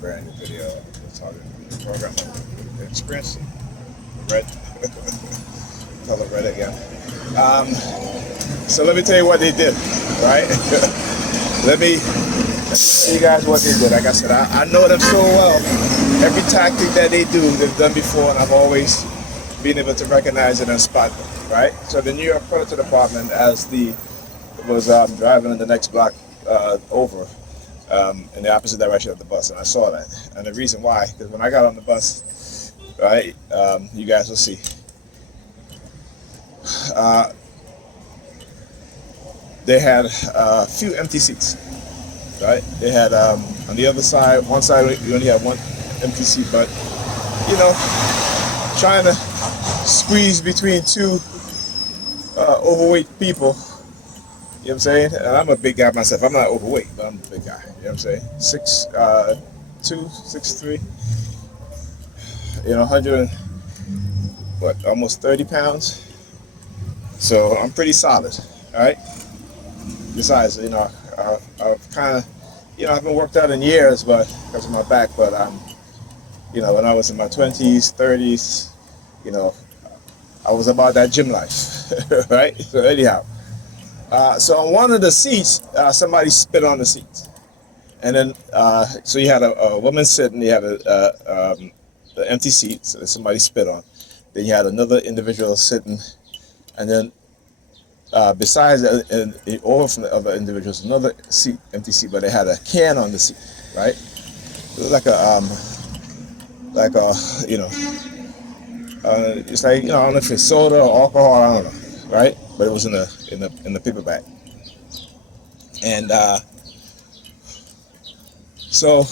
brand new video. It's talking program experience. Red. Color red again. So let me tell you what they did, right? Let me tell you guys what they did. Like I said, I know them so well. Every tactic that they do, they've done before, and I've always been able to recognize it and spot them, right? So the New York Furniture Department, as the was driving in the next block over in the opposite direction of the bus, and I saw that. And the reason why, because when I got on the bus, right, you guys will see. They had a few empty seats, right? They had on the other side, one side you only had one empty seat, but you know, trying to squeeze between two overweight people. You know what I'm saying? And I'm a big guy myself. I'm not overweight, but I'm a big guy. You know what I'm saying? 6'2", 6'3", 100 almost 30 pounds. So I'm pretty solid, all right? Besides, I've kind of, I haven't worked out in years, but because of my back. But when I was in my 20s, 30s, I was about that gym life, right? So anyhow, so on one of the seats, somebody spit on the seat, and then so you had a woman sitting, you had the empty seat, so somebody spit on. Then you had another individual sitting, and then besides all from the other individuals, another seat, empty seat, but they had a can on the seat, right? It was like it's like, I don't know if it's soda or alcohol, I don't know, right? But it was in the paper bag, and so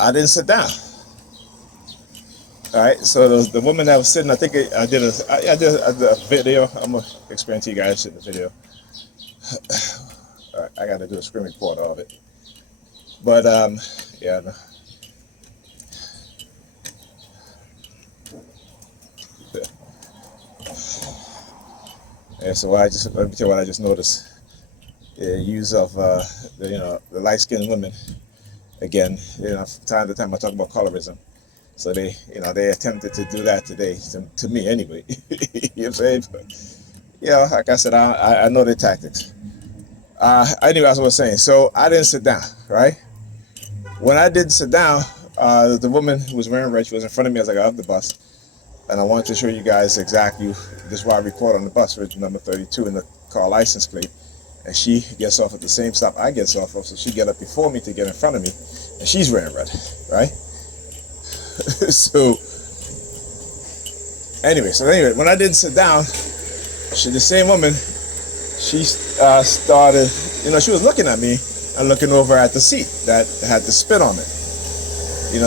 I didn't sit down. All right, so the woman that was sitting, I think I did a video. I'm gonna explain to you guys in the video. All right, I got to do a screen report of it, but yeah. No. Yeah, so let me tell you what I just noticed. The use of the light-skinned women again. From time to time I talk about colorism. So they attempted to do that today, to me anyway. You know what I'm saying? But, like I said, I know their tactics. Anyway, as I was saying, so I didn't sit down, right? When I didn't sit down, the woman who was wearing red, she was in front of me as I got off the bus. And I wanted to show you guys exactly, this is why I record on the bus, with number 32 in the car license plate. And she gets off at the same stop I get off of, so she get up before me to get in front of me. And she's wearing red, right? So anyway, when I didn't sit down, the same woman, she started, she was looking at me and looking over at the seat that had the spit on it.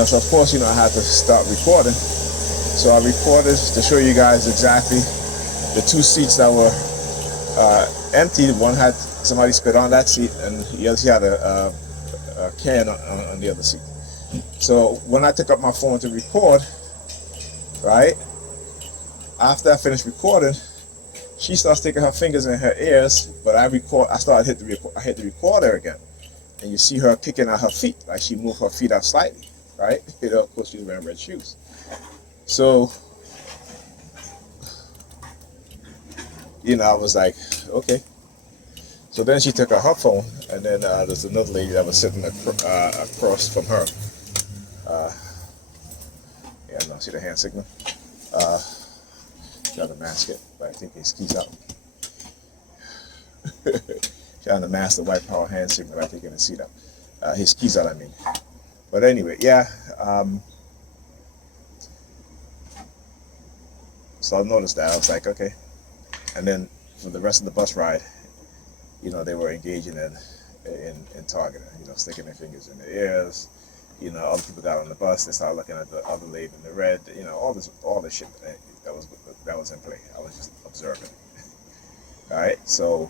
So of course, I had to start recording. So I recorded to show you guys exactly the two seats that were empty. One had somebody spit on that seat, and the other had a can on the other seat. So when I took up my phone to record, right, after I finished recording, she starts sticking her fingers in her ears, but I started hit the recorder again, and you see her kicking at her feet, like she moved her feet out slightly, right? Of course she's wearing red shoes. So, I was like, okay. So then she took out her phone, and then there's another lady that was sitting across from her. No, see the hand signal? Trying to mask it, but I think his keys out. Trying to mask the white power hand signal, I think in the seat out. His keys out, I mean. But anyway, yeah. So I noticed that. I was like, okay. And then for the rest of the bus ride, they were engaging in targeting, sticking their fingers in their ears. Other people got on the bus, they started looking at the other lady in the red, all this shit that was in play. I was just observing. All right, so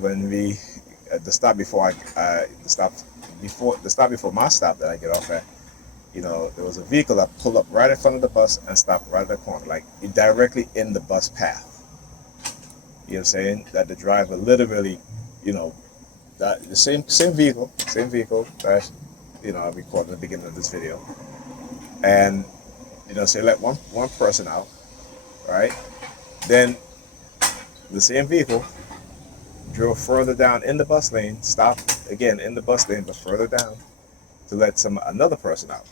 when we at the stop before my stop that I get off at, there was a vehicle that pulled up right in front of the bus and stopped right at the corner, like directly in the bus path. You know what I'm saying? That the driver literally, the same vehicle that I recorded in the beginning of this video, and say let one person out, right? Then the same vehicle drove further down in the bus lane, stopped again in the bus lane, but further down to let another person out.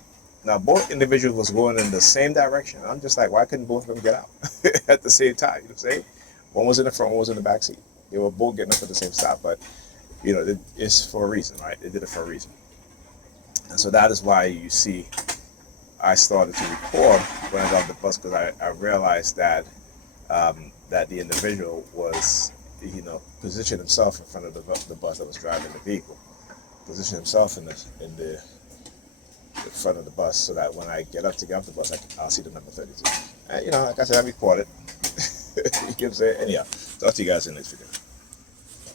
Now both individuals was going in the same direction. I'm just like, why couldn't both of them get out at the same time? You know what I'm saying? One was in the front, one was in the back seat. They were both getting up at the same stop, but it's for a reason, right? They did it for a reason. And so that is why you see I started to record when I got off the bus, because I realized that that the individual was, positioned himself in front of the bus that was driving the vehicle, positioned himself in the front of the bus, so that when I get off the bus, I'll see the number 32. And, like I said, I recorded. You know what I'm saying? Anyhow, talk to you guys in the next video.